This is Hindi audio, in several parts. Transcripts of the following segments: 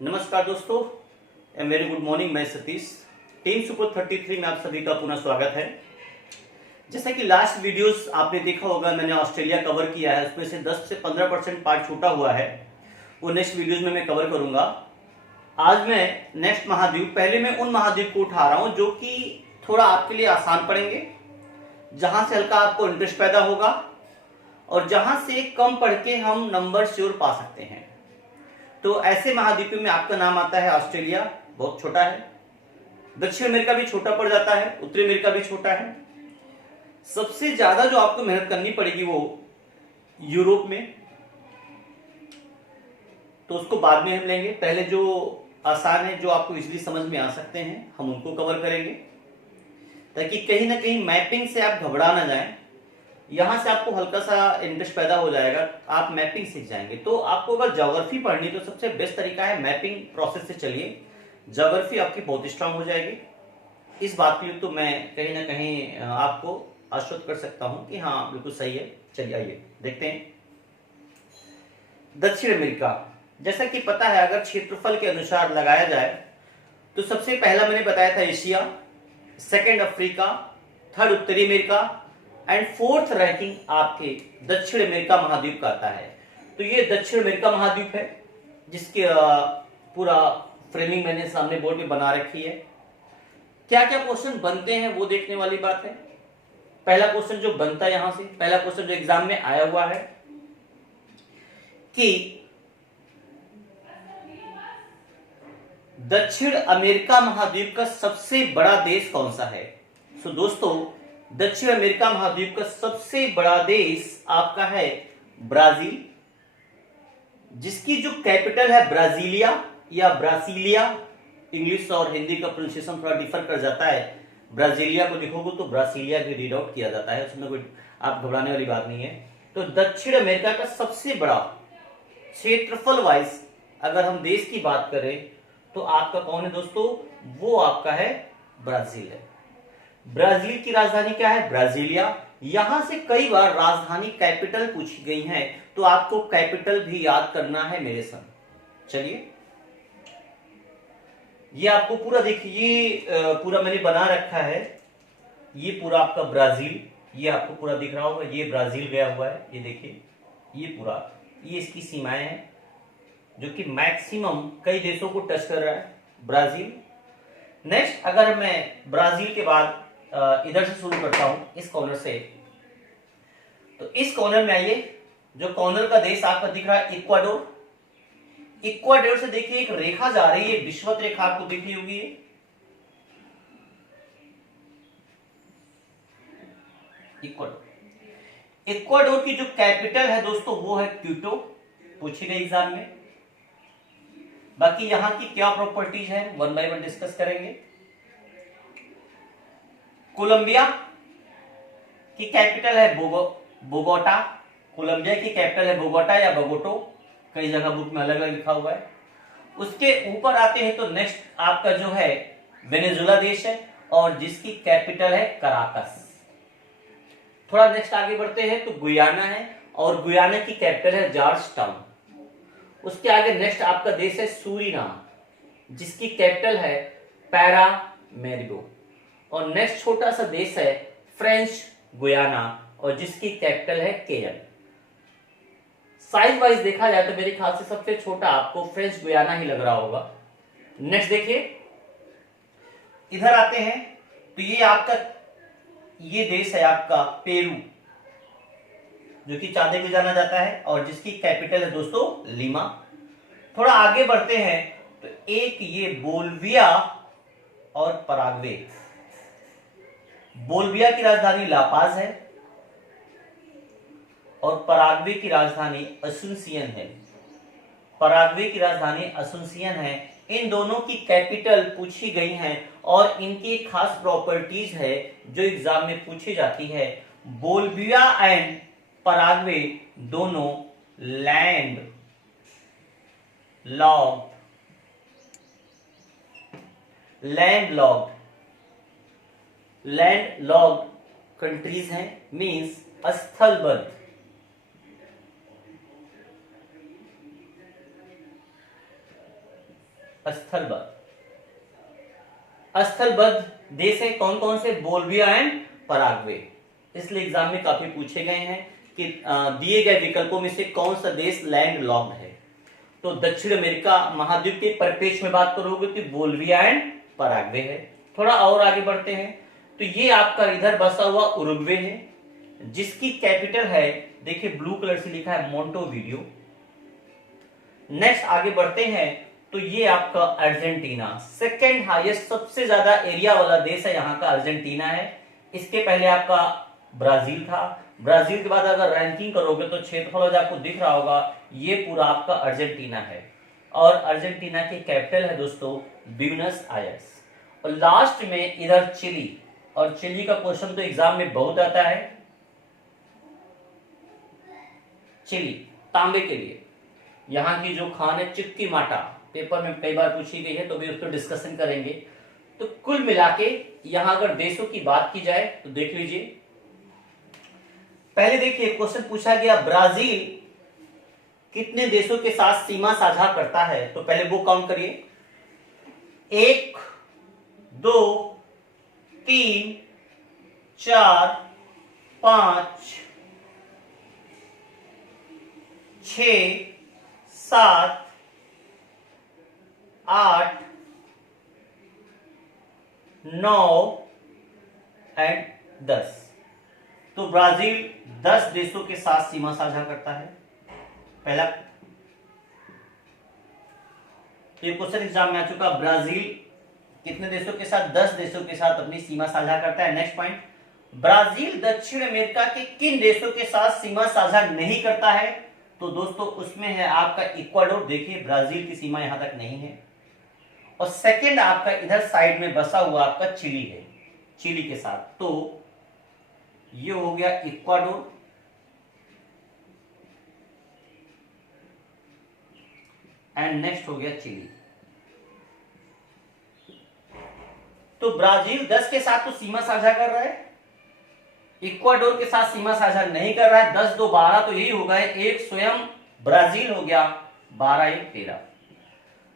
नमस्कार दोस्तों, वेरी गुड मॉर्निंग। मैं सतीश, टीम सुपर 33 में आप सभी का पुनः स्वागत है। जैसा कि लास्ट वीडियोस आपने देखा होगा, मैंने ऑस्ट्रेलिया कवर किया है, उसमें से 10 से 15% पार्ट छूटा हुआ है, वो नेक्स्ट वीडियोस में मैं कवर करूंगा। आज मैं नेक्स्ट महाद्वीप, पहले मैं उन महाद्वीप को उठा रहा हूं जो कि थोड़ा आपके लिए आसान पड़ेंगे, जहां से हल्का आपको इंटरेस्ट पैदा होगा और जहां से कम पढ़ के हम नंबर श्योर पा सकते हैं। तो ऐसे महाद्वीप में आपका नाम आता है ऑस्ट्रेलिया, बहुत छोटा है। दक्षिण अमेरिका भी छोटा पड़ जाता है, उत्तरी अमेरिका भी छोटा है। सबसे ज्यादा जो आपको मेहनत करनी पड़ेगी वो यूरोप में, तो उसको बाद में हम लेंगे। पहले जो आसान है, जो आपको इजीली समझ में आ सकते हैं, हम उनको कवर करेंगे, ताकि कहीं ना कहीं मैपिंग से आप घबरा ना जाएं। यहां से आपको हल्का सा इंटरेस्ट पैदा हो जाएगा, आप मैपिंग सीख जाएंगे। तो आपको अगर ज्योग्राफी पढ़नी तो सबसे बेस्ट तरीका है मैपिंग प्रोसेस से चलिए, ज्योग्राफी आपकी बहुत स्ट्रांग हो जाएगी। इस बात के लिए तो मैं कहीं ना कहीं आपको आश्वस्त कर सकता हूं कि हाँ बिल्कुल सही है। चलिए आइए देखते हैं। दक्षिण अमेरिका, जैसा कि पता है, अगर क्षेत्रफल के अनुसार लगाया जाए तो सबसे पहला मैंने बताया था एशिया, सेकंड अफ्रीका, थर्ड उत्तरी अमेरिका एंड फोर्थ रैंकिंग आपके दक्षिण अमेरिका महाद्वीप का आता है। तो ये दक्षिण अमेरिका महाद्वीप है, जिसके पूरा फ्रेमिंग मैंने सामने बोर्ड में बना रखी है। क्या क्या क्वेश्चन बनते हैं वो देखने वाली बात है। पहला क्वेश्चन जो बनता है यहां से, पहला क्वेश्चन जो एग्जाम में आया हुआ है कि दक्षिण अमेरिका महाद्वीप का सबसे बड़ा देश कौन सा है। सो दोस्तों, दक्षिण अमेरिका महाद्वीप का सबसे बड़ा देश आपका है ब्राजील, जिसकी जो कैपिटल है ब्राजीलिया या ब्रासीलिया। इंग्लिश और हिंदी का प्रोनाउंसिएशन थोड़ा डिफर कर जाता है। ब्राजीलिया को देखोगे तो ब्रासीलिया भी रीड आउट किया जाता है, उसमें कोई आप घबराने वाली बात नहीं है। तो दक्षिण अमेरिका का सबसे बड़ा क्षेत्रफल वाइज अगर हम देश की बात करें तो आपका कौन है दोस्तों, वो आपका है ब्राजील है। ब्राजील की राजधानी क्या है, ब्राजीलिया। यहां से कई बार राजधानी कैपिटल पूछी गई है, तो आपको कैपिटल भी याद करना है मेरे संग। चलिए, ये आपको पूरा देखिए, पूरा मैंने बना रखा है। ये पूरा आपका ब्राजील, ये आपको पूरा दिख रहा होगा, ये ब्राजील गया हुआ है, ये देखिए, ये पूरा, ये इसकी सीमाएं हैं, जो कि मैक्सिमम कई देशों को टच कर रहा है, ब्राजील। नेक्स्ट, अगर मैं ब्राजील के बाद इधर से शुरू करता हूं, इस कॉर्नर से, तो इस कॉर्नर में आइए, जो कॉर्नर का देश आपका दिख रहा है इक्वाडोर। इक्वाडोर से देखिए एक रेखा जा रही है, विषुवत रेखा आपको दिख रही होगी। इक्वाडोर, इक्वाडोर की जो कैपिटल है दोस्तों वो है क्यूटो, पूछी गई एग्जाम में। बाकी यहां की क्या प्रॉपर्टीज है वन बाय वन डिस्कस करेंगे। कोलंबिया की कैपिटल है बोगोटा। कोलंबिया की कैपिटल है बोगोटा या बोगोटो, कई जगह बुक में अलग अलग लिखा हुआ है। उसके ऊपर आते हैं तो नेक्स्ट आपका जो है वेनेजुला देश है, और जिसकी कैपिटल है कराकस। थोड़ा नेक्स्ट आगे बढ़ते हैं तो गुयाना है, और गुयाना की कैपिटल है जॉर्ज टाउन। उसके आगे नेक्स्ट आपका देश है सूरीनाम, जिसकी कैपिटल है पैरामेरिबो। और नेक्स्ट छोटा सा देश है फ्रेंच गुयाना, और जिसकी कैपिटल है केएल। साइज वाइज देखा जाए तो मेरे ख्याल से सबसे छोटा आपको फ्रेंच गुयाना ही लग रहा होगा। नेक्स्ट देखिए, इधर आते हैं तो ये आपका, ये देश है आपका पेरू, जो कि चांदी भी जाना जाता है, और जिसकी कैपिटल है दोस्तों लीमा। थोड़ा आगे बढ़ते हैं तो एक ये बोल्विया और पराग्वे। बोल्विया की राजधानी लापाज है, और पराग्वे की राजधानी असुनसियन है। पराग्वे की राजधानी असुनसियन है। इन दोनों की कैपिटल पूछी गई हैं, और इनकी एक खास प्रॉपर्टीज है जो एग्जाम में पूछी जाती है। बोल्विया एंड पराग्वे दोनों लैंड लॉक्ड कंट्रीज हैं, मींस स्थलबद्ध। स्थलबद्ध देश है कौन कौन से? Bolivia and Paraguay. इसलिए एग्जाम में काफी पूछे गए हैं कि दिए गए विकल्पों में से कौन सा देश लैंड लॉक्ड है। तो दक्षिण अमेरिका महाद्वीप के परिप्रेक्ष्य में बात करोगे तो बोल्विया एंड पराग्वे है। थोड़ा और आगे बढ़ते हैं तो ये आपका इधर बसा हुआ उरुग्वे है जिसकी कैपिटल है, देखिए ब्लू कलर से लिखा है, मोंटेवीडियो। नेक्स्ट आगे बढ़ते हैं तो ये आपका अर्जेंटीना, सेकेंड हाईएस्ट सबसे ज्यादा एरिया वाला देश है यहाँ का अर्जेंटीना है। इसके पहले आपका ब्राजील था। ब्राजील के बाद अगर रैंकिंग करोगे तो क्षेत्रफल आपको दिख रहा होगा, ये पूरा आपका अर्जेंटीना है। और अर्जेंटीना की कैपिटल है दोस्तों ब्यूनस आयर्स। और लास्ट में इधर चिली, और चिली का क्वेश्चन तो एग्जाम में बहुत आता है। चिली तांबे के लिए यहाँ की जो खान है चिक्की माटा, पेपर में कई बार पूछी गई है तो भी उस पर डिस्कशन करेंगे। तो कुल मिला के यहां अगर देशों की बात की जाए तो देख लीजिए, पहले देखिए क्वेश्चन पूछा गया ब्राजील कितने देशों के साथ सीमा साझा करता है, तो पहले वो काउंट करिए, 1 2 3 4 5 6 7 8 9 एंड 10। तो ब्राजील 10 देशों के साथ सीमा साझा करता है। पहला तो ये क्वेश्चन एग्जाम में आ चुका, ब्राजील कितने देशों के साथ? 10 देशों के साथ अपनी सीमा साझा करता है। नेक्स्ट पॉइंट, ब्राजील दक्षिण अमेरिका के किन देशों के साथ सीमा साझा नहीं करता है? तो दोस्तों उसमें है आपका इक्वाडोर, देखिए ब्राजील की सीमा यहां तक नहीं है। और सेकंड आपका इधर साइड में बसा हुआ आपका चिली है, चिली के साथ, तो ये हो गया इक्वाडोर। एंड नेक्स्ट हो गया चिली। तो ब्राजील 10 के साथ तो सीमा साझा कर रहा है, इक्वाडोर के साथ सीमा साझा नहीं कर रहा है। 10 2 12 तो यही होगा, एक स्वयं ब्राजील हो गया, 12 1 13।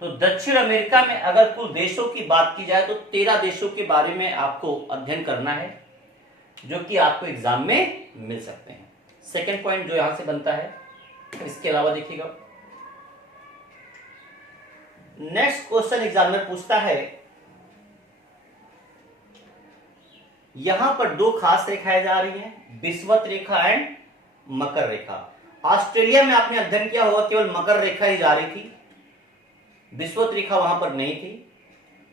तो दक्षिण अमेरिका में अगर कुल देशों की बात की जाए तो 13 देशों के बारे में आपको अध्ययन करना है जो कि आपको एग्जाम में मिल सकते हैं। सेकंड पॉइंट जो यहां से बनता है, इसके अलावा देखिएगा नेक्स्ट क्वेश्चन एग्जाम में पूछता है, यहां पर 2 खास रेखाएं जा रही हैं, विषुवत रेखा एंड मकर रेखा। ऑस्ट्रेलिया में आपने अध्ययन किया होगा केवल मकर रेखा ही जा रही थी, विषुवत रेखा वहां पर नहीं थी।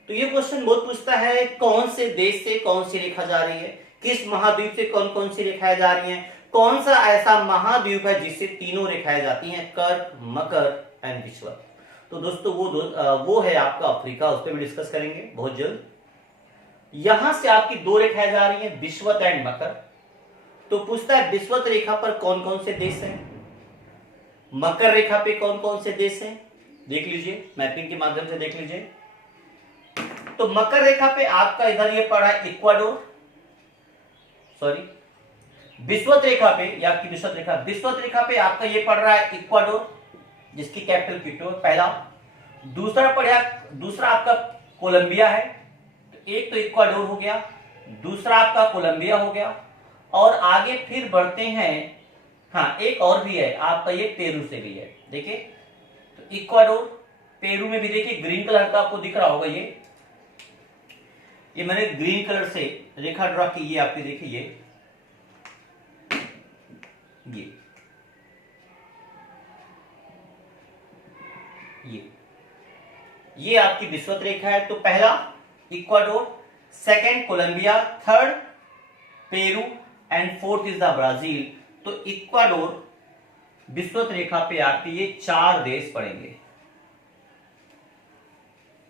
तो ये क्वेश्चन बहुत पूछता है कौन से देश से कौन सी रेखा जा रही है, किस महाद्वीप से कौन कौन सी रेखाएं जा रही हैं, कौन सा ऐसा महाद्वीप है जिससे तीनों रेखाएं जाती हैं, कर्क, मकर एंड विषुवत। तो दोस्तों वो है आपका अफ्रीका, उस पर भी डिस्कस करेंगे बहुत जल्द। यहां से आपकी 2 रेखाएं जा रही हैं, विषुवत एंड मकर। तो पूछता है विषुवत रेखा पर कौन कौन से देश हैं, मकर रेखा पे कौन कौन से देश हैं, देख लीजिए मैपिंग के माध्यम से देख लीजिए। तो मकर रेखा पे आपका इधर ये पड़ा है इक्वाडोर, सॉरी विषुवत रेखा पे, या आपकी विषुवत रेखा पे आपका ये पड़ रहा है इक्वाडोर जिसकी कैपिटल क्विटो है, पहला। दूसरा आपका कोलंबिया है, तो एक तो इक्वाडोर हो गया, दूसरा आपका कोलंबिया हो गया। और आगे फिर बढ़ते हैं, हाँ एक और भी है आपका, ये पेरू से भी है, देखिए तो इक्वाडोर, पेरू में भी देखिए ग्रीन कलर का आपको दिख रहा होगा, ये मैंने ग्रीन कलर से रेखा ड्रॉ की, ये आपकी देखिए ये आपकी विषुवत रेखा है। तो पहला Ecuador, second Colombia, third Peru and fourth is the Brazil. तो इक्वाडोर विषुवत रेखा पे आपके ये 4 देश पड़ेंगे,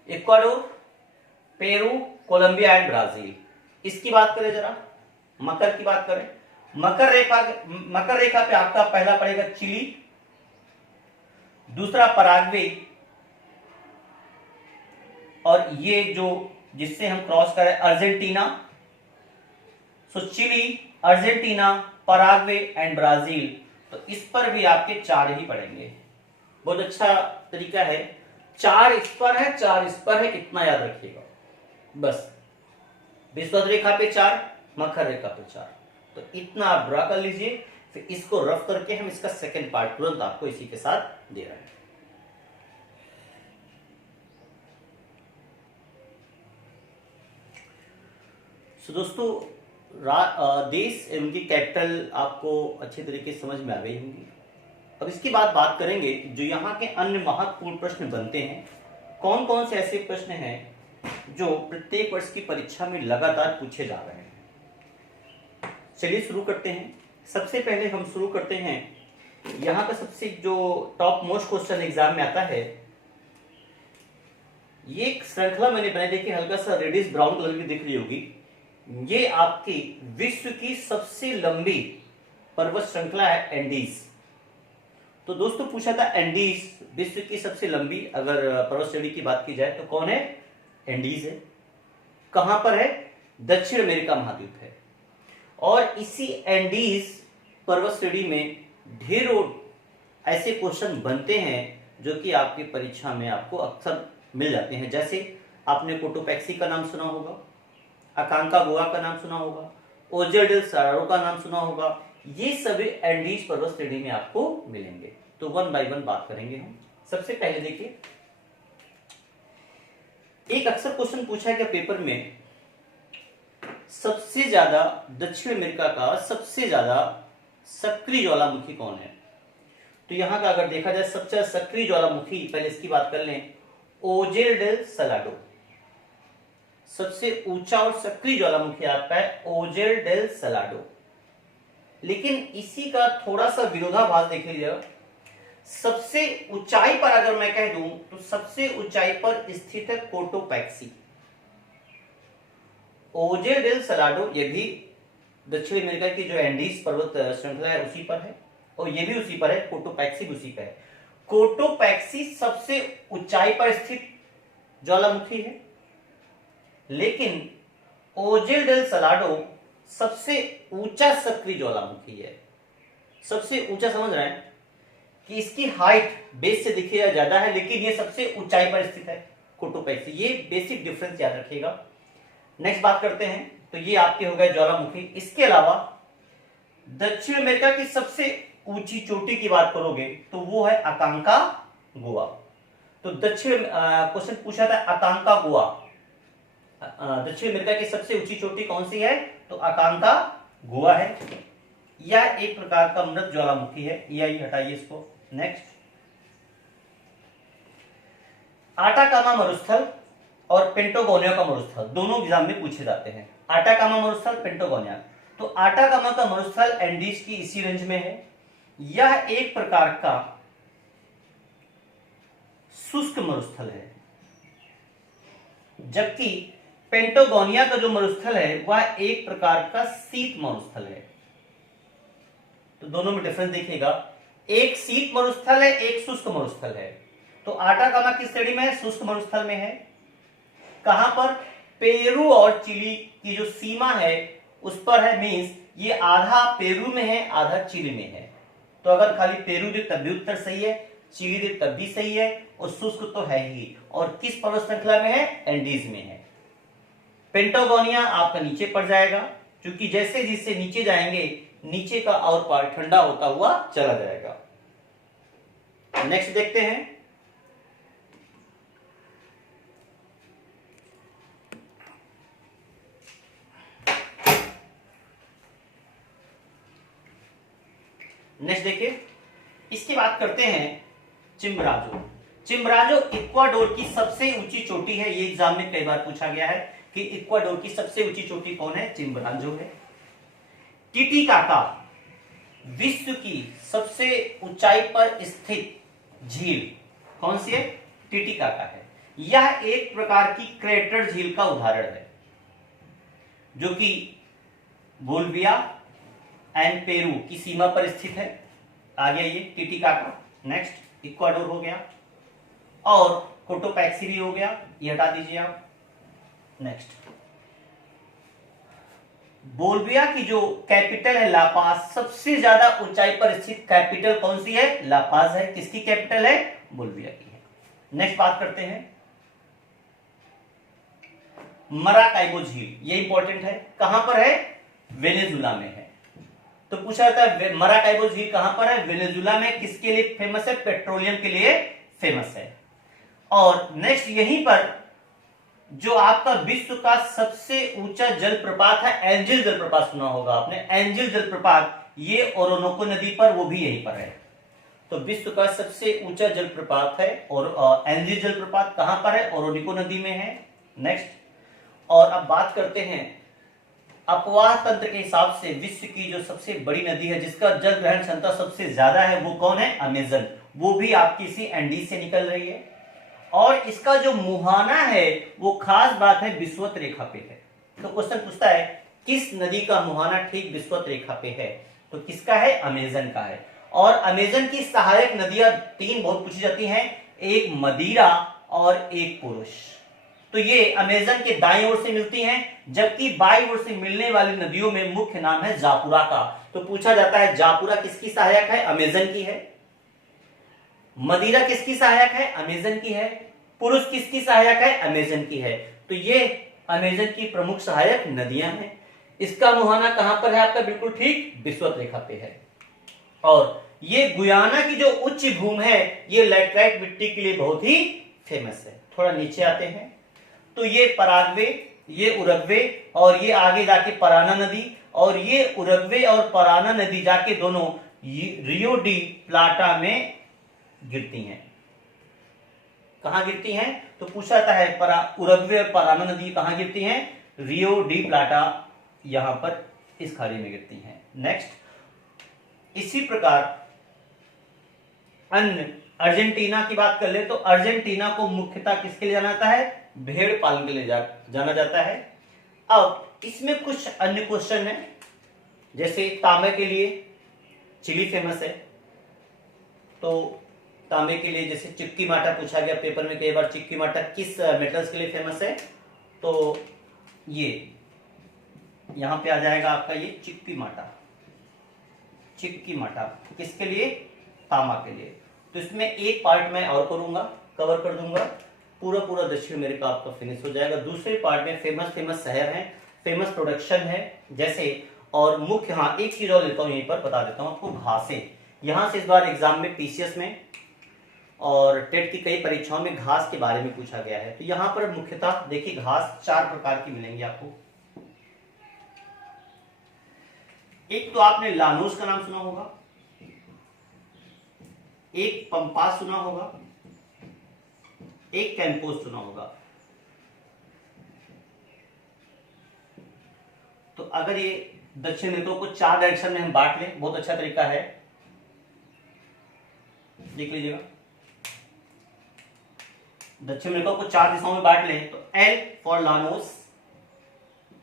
Ecuador, Peru, Colombia and Brazil. इसकी बात करें जरा, मकर की बात करें, मकर रेखा पे आपका पहला पड़ेगा चिली, दूसरा पराग्वे, और ये जो जिससे हम क्रॉस करें Argentina. So Chile, Argentina, Paraguay and Brazil, तो इस पर भी आपके 4 ही पड़ेंगे। बहुत अच्छा तरीका है 4 इस पर है, 4 इस पर है, इतना याद रखिएगा बस। विषुवत रेखा पे 4, मकर रेखा पे 4, तो इतना आप ड्रा कर लीजिए। फिर इसको रफ करके हम इसका सेकंड पार्ट तुरंत आपको इसी के साथ दे रहे हैं। तो दोस्तों देश एवं की कैपिटल आपको अच्छे तरीके से समझ में आ गई होंगी। अब इसके बाद बात करेंगे जो यहाँ के अन्य महत्वपूर्ण प्रश्न बनते हैं। कौन कौन से ऐसे प्रश्न हैं जो प्रत्येक वर्ष की परीक्षा में लगातार पूछे जा रहे हैं। चलिए शुरू करते हैं। सबसे पहले हम शुरू करते हैं यहाँ का सबसे जो टॉप मोस्ट क्वेश्चन एग्जाम में आता है। ये एक श्रृंखला मैंने बनाई, देखिए हल्का सा रेडिश ब्राउन कलर की दिख रही होगी। ये आपकी विश्व की सबसे लंबी पर्वत श्रृंखला है एंडीज। तो दोस्तों पूछा था एंडीज विश्व की सबसे लंबी अगर पर्वत श्रेणी की बात की जाए तो कौन है? एंडीज है। कहां पर है? दक्षिण अमेरिका महाद्वीप है। और इसी एंडीज पर्वत श्रेणी में ढेरों ऐसे क्वेश्चन बनते हैं जो कि आपकी परीक्षा में आपको अक्सर मिल जाते हैं। जैसे आपने कोटोपैक्सी का नाम सुना होगा, अकांकागुआ का नाम सुना होगा, ओजेल डेल सलाडो का नाम सुना होगा। ये सभी एंडीज पर्वत श्रेणी में आपको मिलेंगे। तो वन बाय वन बात करेंगे हम। सबसे पहले देखिए, एक अक्सर क्वेश्चन पूछा गया पेपर में, सबसे ज्यादा दक्षिण अमेरिका का सबसे ज्यादा सक्रिय ज्वालामुखी कौन है? तो यहां का अगर देखा जाए सबसे ज्यादा सक्रिय ज्वालामुखी, पहले इसकी बात कर लें, ओजेल डेल सलाडो। सबसे ऊंचा और सक्रिय ज्वालामुखी आपका है ओजेल डेल सलाडो। लेकिन इसी का थोड़ा सा विरोधाभास देख लीजिएगा। सबसे ऊंचाई पर अगर मैं कह दूं तो सबसे ऊंचाई पर स्थित है कोटोपैक्सी। ओजेल डेल सलाडो ये भी दक्षिण अमेरिका की जो एंडीज पर्वत श्रृंखला है उसी पर है, और ये भी उसी पर है, कोटोपैक्सी भी उसी पर है। कोटोपैक्सी सबसे ऊंचाई पर स्थित ज्वालामुखी है, लेकिन ओजेल डेल सलाडो सबसे ऊंचा सक्रिय ज्वालामुखी है। सबसे ऊंचा समझ रहे हैं कि इसकी हाइट बेस से देखिए ज्यादा है, लेकिन ये सबसे ऊंचाई पर स्थित है कोटोपैक्सी। ये बेसिक डिफरेंस याद रखिएगा। नेक्स्ट बात करते हैं, तो ये आपके हो गए ज्वालामुखी। इसके अलावा दक्षिण अमेरिका की सबसे ऊंची चोटी की बात करोगे तो वो है अकांकागुआ। तो दक्षिण क्वेश्चन पूछा था अकांकागुआ, दक्षिण अमेरिका की सबसे ऊंची चोटी कौन सी है? तो अकांकागुआ है। यह एक प्रकार का मृत ज्वालामुखी है। ये हटाइए इसको। नेक्स्ट, आटाकामा मरुस्थल और पेंटागोनिया का मरुस्थल दोनों एग्जाम में पूछे जाते हैं। आटाकामा मरुस्थल, पेंटागोनिया। तो आटाकामा का मरुस्थल एंडीज की इसी रेंज में है। यह एक प्रकार का शुष्क मरुस्थल है, जबकि पेंटागोनिया का जो मरुस्थल है वह एक प्रकार का शीत मरुस्थल है। तो दोनों में डिफरेंस देखिएगा, एक शीत मरुस्थल है, एक शुष्क मरुस्थल है। तो आटाकामा किस श्रेणी में है? शुष्क मरुस्थल में है। कहां पर? पेरू और चिली की जो सीमा है उस पर है। मींस ये आधा पेरू में है, आधा चिली में है। तो अगर खाली पेरू दे तब भी उत्तर सही है, चिली दे तब भी सही है, और शुष्क तो है ही। और किस पर्वत श्रृंखला में है? एंडीज में है। पेंटागोनिया आपका नीचे पड़ जाएगा, क्योंकि जैसे जिससे नीचे जाएंगे नीचे का और पार्ट ठंडा होता हुआ चला जाएगा। नेक्स्ट देखते हैं, नेक्स्ट देखिए, इसकी बात करते हैं चिम्बराजो। चिम्बराजो इक्वाडोर की सबसे ऊंची चोटी है। ये एग्जाम में कई बार पूछा गया है कि इक्वाडोर की सबसे ऊंची चोटी कौन है? चिम्बराजो है। टिटिकाका विश्व की सबसे ऊंचाई पर स्थित झील कौन सी है? टिटिकाका है। यह एक प्रकार की क्रेटर झील का उदाहरण है, जो कि बोलिविया एंड पेरू की सीमा पर स्थित है। आ गया ये टिटिकाका। नेक्स्ट, इक्वाडोर हो गया और कोटोपैक्सी भी हो गया, ये हटा दीजिए आप। नेक्स्ट, बोलिविया की जो कैपिटल है लापाज, सबसे ज्यादा ऊंचाई पर स्थित कैपिटल कौन सी है? लापाज है। किसकी कैपिटल है? बोलिविया की है। नेक्स्ट बात करते हैं मराकाइबो झील, ये इंपॉर्टेंट है, कहां पर है? वेनेजुला में है। तो पूछा जाता है मराकाइबो झील कहां पर है? वेनेजुला में। किसके लिए फेमस है? पेट्रोलियम के लिए फेमस है। और नेक्स्ट यहीं पर जो आपका विश्व का सबसे ऊंचा जलप्रपात है, एंजिल जलप्रपात, सुना होगा आपने, एंजिल जलप्रपात, ये ओरोनोको नदी पर, वो भी यहीं पर है। तो विश्व का सबसे ऊंचा जलप्रपात है और एंजिल जलप्रपात कहां पर है? ओरोनिको नदी में है। नेक्स्ट, और अब बात करते हैं अपवाह तंत्र के हिसाब से विश्व की जो सबसे बड़ी नदी है जिसका जल ग्रहण क्षमता सबसे ज्यादा है, वो कौन है? अमेजन। वो भी आपकी इसी एंडीज से निकल रही है और इसका जो मुहाना है वो खास बात है विषुवत रेखा पे है। तो क्वेश्चन पूछता है किस नदी का मुहाना ठीक विषुवत रेखा पे है? तो किसका है? अमेजन का है। और अमेजन की सहायक नदियां तीन बहुत पूछी जाती हैं, एक मदिरा और एक पुरुष। तो ये अमेजन के दाईं ओर से मिलती हैं, जबकि बाईं ओर से मिलने वाली नदियों में मुख्य नाम है जापुरा का। तो पूछा जाता है जापुरा किसकी सहायक है? अमेजन की है। मदिरा किसकी सहायक है? अमेजन की है। पुरुष किसकी सहायक है? अमेजन की है। तो ये अमेजन की प्रमुख सहायक नदियां हैं। इसका मुहाना कहां पर है आपका? बिल्कुल ठीक विषुवत रेखा पे है। और ये गुयाना की जो उच्च भूमि है ये लैटराइट मिट्टी के लिए बहुत ही फेमस है। थोड़ा नीचे आते हैं तो ये पराग्वे, ये उरुग्वे और ये आगे जाके पराना नदी, और ये उरुग्वे और पराना नदी जाके दोनों रियो डी प्लाटा में गिरती हैं। कहां गिरती हैं? तो पूछा जाता है उरुग्वे और पराना नदी कहां गिरती हैं? रियो डी प्लाटा, यहां पर इस खाड़ी में गिरती हैं। नेक्स्ट, इसी प्रकार अन्य अर्जेंटीना की बात कर ले तो अर्जेंटीना को मुख्यतः किसके लिए जाना जाता है? भेड़ पालन के लिए जाना जाता है। अब इसमें कुछ अन्य क्वेश्चन है, जैसे तांबे के लिए चिली फेमस है। तो तांबे के लिए जैसे चिक्की माटा पूछा गया पेपर में कई बार, चिक्की माटा किस मेटल्स के लिए फेमस है? तो ये यहां पे आ जाएगा आपका ये चिक्की माटा। चिक्की माटा किसके लिए? तांबा के लिए। तो इसमें एक पार्ट मैं और करूंगा, कवर कर दूंगा, पूरा पूरा दक्षिण अमेरिका आपका फिनिश हो जाएगा। दूसरे पार्ट में फेमस शहर हैं, फेमस प्रोडक्शन है जैसे, और मुख्य, हाँ एक चीज और लेता हूं यहीं पर बता देता हूं आपको, घासें। यहां से इस बार एग्जाम में पीसीएस में और टेट की कई परीक्षाओं में घास के बारे में पूछा गया है। तो यहां पर मुख्यतः देखिए घास 4 प्रकार की मिलेंगी आपको। एक तो आपने लानोस का नाम सुना होगा, एक पंपास सुना होगा, एक कैंपोस सुना होगा। तो अगर ये दक्षिण अमेरिका को 4 डायरेक्शन में हम बांट लें, बहुत अच्छा तरीका है, देख लीजिएगा। दक्षिण अमेरिका को 4 दिशाओं में बांट लें तो L for Llanos,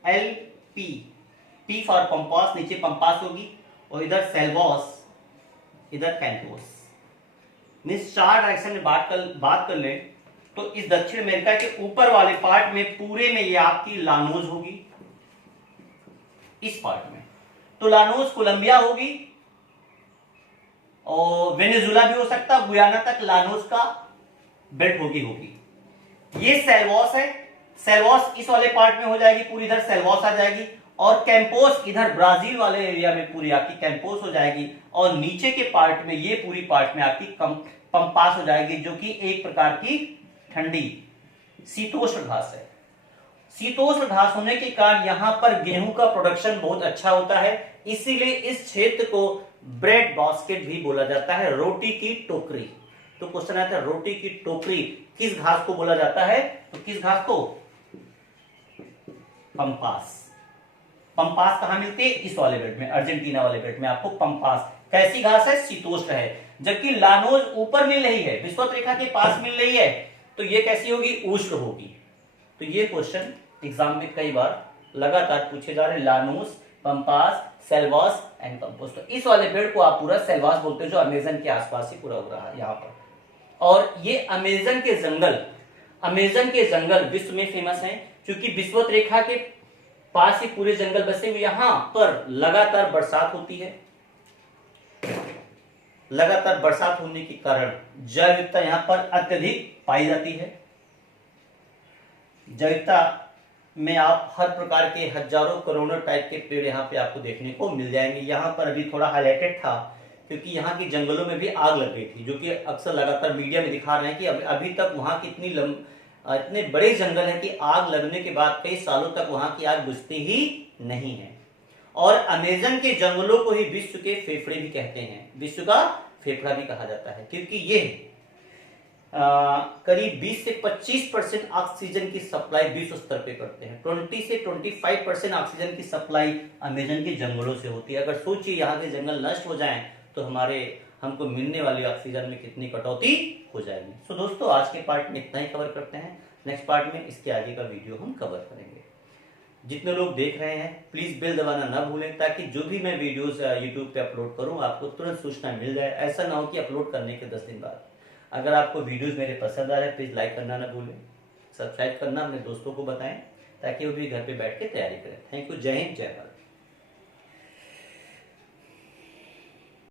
L P, P for pampas, नीचे पंपास होगी, और इधर सेल्वोस, इधर कैंपोस। मीन्स 4 डायरेक्शन में बात कर लें तो इस दक्षिण अमेरिका के ऊपर वाले पार्ट में पूरे में ये आपकी लानोस होगी, इस पार्ट में। तो लानोस कोलंबिया होगी और वेनेजुला भी हो सकता, गुयाना तक लानोस का बेल्ट होगी। ये सेल्वोस है, सेल्वोस इस वाले पार्ट में हो जाएगी पूरी, इधर सेल्वोस आ जाएगी, और कैंपोस इधर ब्राजील वाले एरिया में पूरी आपकी कैंपोस हो जाएगी, और नीचे के पार्ट में ये पूरी पार्ट में आपकी पंपास हो जाएगी, जो कि एक प्रकार की ठंडी शीतोष्ण घास है। शीतोष्ण घास होने के कारण यहां पर गेहूं का प्रोडक्शन बहुत अच्छा होता है, इसीलिए इस क्षेत्र को ब्रेड बास्केट भी बोला जाता है, रोटी की टोकरी। तो क्वेश्चन आता है रोटी की टोकरी किस घास को बोला जाता है? तो किस घास को? पंपास। पंपास कहां मिलती है? इस वाले बेल्ट में, अर्जेंटीना वाले बेल्ट में आपको पंपास। कैसी घास है? शीतोष्ण है। जबकि लानोस ऊपर मिल रही है, विषुवत रेखा के पास मिल रही है, तो ये कैसी होगी? उष्ण होगी। तो ये क्वेश्चन एग्जाम में कई बार लगातार पूछे जा रहे हैं, लानोस, पंपास, सेल्वोस एंड कंपोस। तो इस वाले बेल्ट को आप पूरा सेल्वोस बोलते हो, जो अमेजन के आसपास ही पूरा हो रहा है यहाँ पर। और ये अमेजन के जंगल विश्व में फेमस हैं, क्योंकि विषुवत रेखा के पास ही पूरे जंगल बसे हुए, यहां पर लगातार बरसात होती है। लगातार बरसात होने के कारण जैव विविधता यहाँ पर अत्यधिक पाई जाती है। जैव विविधता में आप हर प्रकार के हजारों करोड़ों टाइप के पेड़ यहाँ पे आपको देखने को मिल जाएंगे। यहाँ पर अभी थोड़ा हाईलाइटेड था क्योंकि यहाँ के जंगलों में भी आग लग गई थी, जो कि अक्सर लगातार मीडिया में दिखा रहे हैं कि अभी तक वहाँ की इतने बड़े जंगल है कि आग लगने के बाद कई सालों तक वहाँ की आग बुझती ही नहीं है। और अमेजन के जंगलों को ही विश्व के फेफड़े भी कहते हैं, विश्व का फेफड़ा भी कहा जाता है, क्योंकि ये करीब 20 से 25% ऑक्सीजन की सप्लाई विश्व स्तर पे करते हैं। 20 से 25% ऑक्सीजन की सप्लाई अमेजन के जंगलों से होती है। अगर सोचिए यहाँ के जंगल नष्ट हो जाएं तो हमको मिलने वाली ऑक्सीजन में कितनी कटौती हो जाएगी। सो दोस्तों, आज के पार्ट में इतना ही कवर करते हैं। नेक्स्ट पार्ट में इसके आगे का वीडियो हम कवर करेंगे। जितने लोग देख रहे हैं प्लीज बेल दबाना ना भूलें, ताकि जो भी मैं वीडियोस यूट्यूब पे अपलोड करूं आपको तुरंत सूचना मिल जाए। ऐसा ना हो कि अपलोड करने के 10 दिन बाद। अगर आपको वीडियोस मेरे पसंद आ रहे हैं प्लीज लाइक करना ना भूलें, सब्सक्राइब करना, अपने दोस्तों को बताएं ताकि वो भी घर पे बैठ के तैयारी करें। Thank you. जय हिंद, जय भारत।